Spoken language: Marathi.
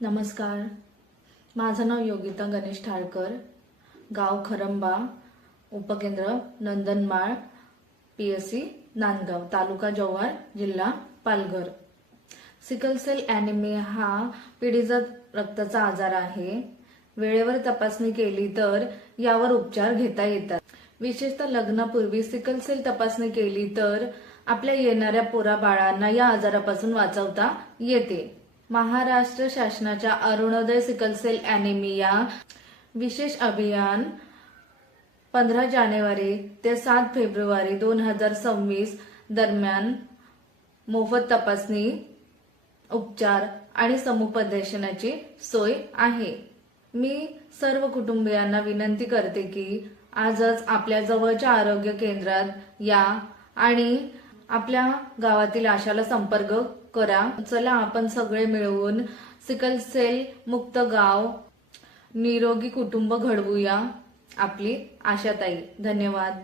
नमस्कार, माझं नाव योगिता गणेश ठाळकर, गाव खरंबा, उपकेंद्र नंदनमाळ, PSC नांदगाव, तालुका जव्हार, जिल्हा पालघर। सिकल सेल ॲनिमिया हा पिढीजात रक्ताचा आजार आहे। वेळेवर तपासणी केली तर यावर उपचार घेता येतात। विशेषतः लग्नापूर्वी सिकल सेल तपासणी केली तर आपल्या येणाऱ्या पोराबाळांना या आजारापासून वाचवता येते। महाराष्ट्र शासनाच्या अरुणोदय सिकल सेल ॲनिमिया विशेष अभियान 15 जानेवारी ते 7 फेब्रुवारी 2026 दरम्यान मोफत तपासणी, उपचार आणि समुपदेशनाची सोय आहे। मी सर्व कुटुंबियांना विनंती करते की आजच आपल्या जवळच्या आरोग्य केंद्रात या आणि आपल्या गावातील आशाला संपर्क करा। चला आपण सगळे मिळून सिकल सेल मुक्त गाव, निरोगी कुटुंब घडवूया। आपली आशाताई। धन्यवाद।